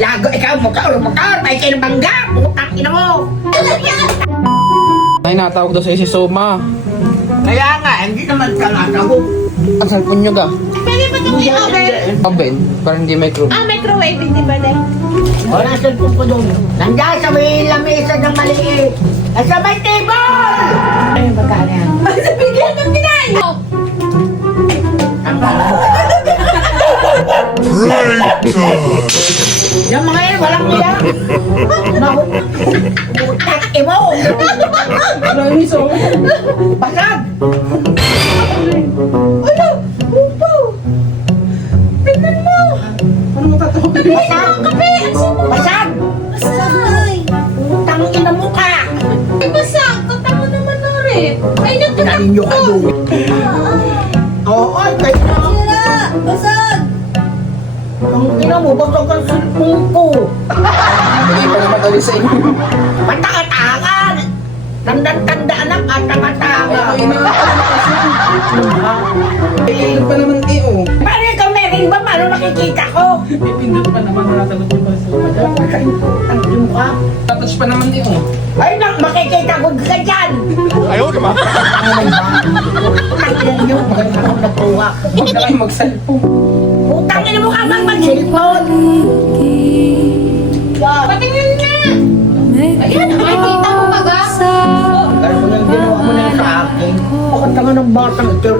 Lago, ikaw, motor, may kinabangga. Putang ina mo. Ay, natawag daw sa si Soma. Kaya nga, hindi naman ka natawag. Ang cellphone nyo ga? Pwede ba itong i-oven? Oven, parang hindi micro. Microwave, hindi ba dahil? Wala sa po doon. Nandiyan sa may lamesa ng maliit. At sa may table! Ano yung pagkaan yan? Sa bigyan ng kinain! Ang yung mga yan, walang niya. Butak imo. Basag. Ano? Upo! Tignan mo! Ano mo tatawag? Basag. Kape! Ang sino? Basag. Basag! Utang ina mo ka. Ay, basag! Tatama naman na rin! Ay, Nanin nyo kayo. Oo, kayo na. Sira! Basag! Ang ina mo, basag ang cellphone ko. Hindi pa naman dali sa inyo. Matakatangan. Tandaan ang katangatangan. Ay, Pipindot pa naman eh, oh. Paano ikaw meron ba? Paano nakikita ko? Pipindot pa naman, natagot yung pa sa Ang ino ka. Touch pa naman eh, oh. Ay, makikita ko ka dyan. Ayaw naman. Ang ino nyo, maganda akong nagkuha. Huwag na kayo mag-cellphone. Utang ina mo ka bang mag-cellphone? Patingin nga! Ayan, nakikita mo baga? Kaya mo yung ginawa mo na sa akin. Bakit naman ng batang ito?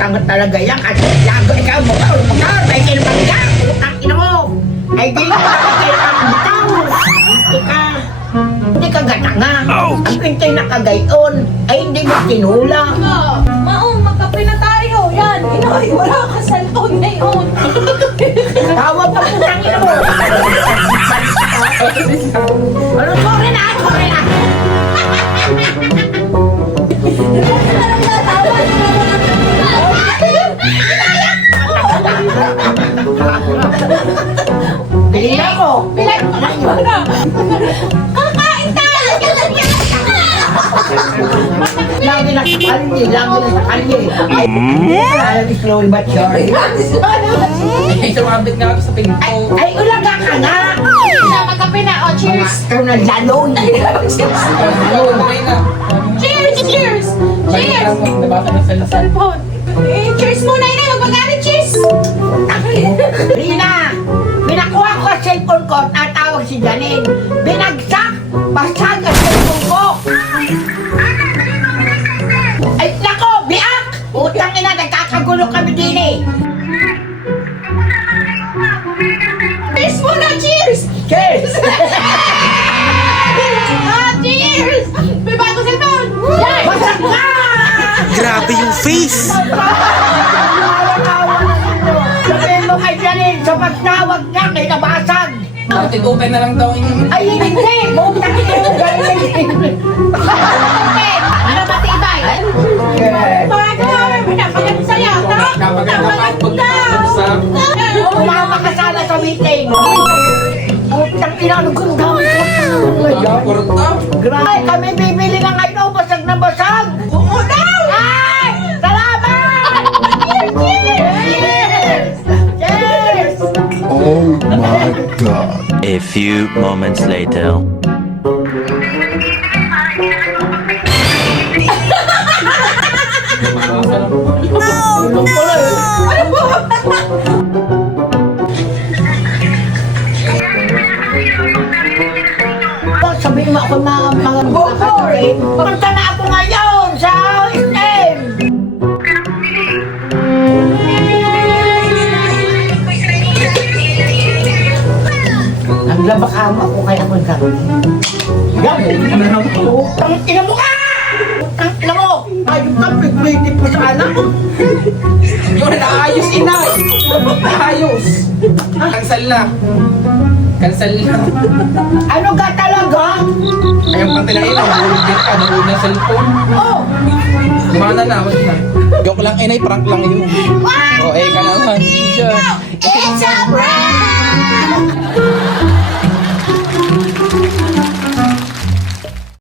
Tanga talaga yan. Kasi lago ikaw, motor, may kinabangga. Utang ina mo. Ay, di ka makikita ang bitaw. Hindi ka gatanga. Ang pintay na kagayon ay hindi mo tinula. Maong, magkape na tayo! Yan! Inoy, wala ka cellphone ngayon! Tawa pa putang ina mo. Ano, sorry na, sorry na. Parang natawad! Bili na ako. Bilay mo na! Kakain tayo! Lagi na sa kalye, lagi na sa kalye. Ay, lagi slowly but surely. Ay, sumabit nga ako sa pinto. Ay, ulaga ka nga. Magkape na! Oh, cheers! Master na lalon. Okay na. Cheers! Cheers! Cheers! Nabasa na sa lasal. Cellphone! Cheers muna yun! Huwag mag-alit! Cheers! Rina, binakuha ko ang cellphone ko, tatawag si Janine. Binagsak, basag ang cellphone ko. Ay, nako, biak! Utang ina, nagkakagulo kami din eh. Cheers muna! Cheers! Cheers! Cheers! May bago cellphone! Yan! Basag ka! Grabe yung face! Awa-awa na ninyo. Sabihin mo kay Janine, sa pagtawag niya, kay nabasag. Natin open na lang daw yung... Ay, hindi! Butang ina mo, galing. Ano matibay? Mga gawin! Pinapagat sa'yo! Napaganda ka pagkakot sa... Umama ka sana sa meeting. Butang ina, ano ganda mo? Porta. Grabe, kami bibili na ngayon, basag na basag. Oo daw! Ay! Salamat! Cheers! Cheers! Oh my God. A few moments later. Sabihin mo ako na mga kakatarin. Punta na ako ngayon sa SM. Naglabak ako kaya ako sabi. Yan, ang ina mo ka! Ang ina mo! Ayun ka, pigpiti po sa anak. Yun, naayos inay. Naayos. Cancel na. Cancel na. Ano ka talaga? Ayun pang tila ilaw. Nahulog din ka. Nahulog na cellphone. Oh! Gumana na. Wag na. Joke lang inay. Prank lang yun. Oh, eh ka naman. It's a prank!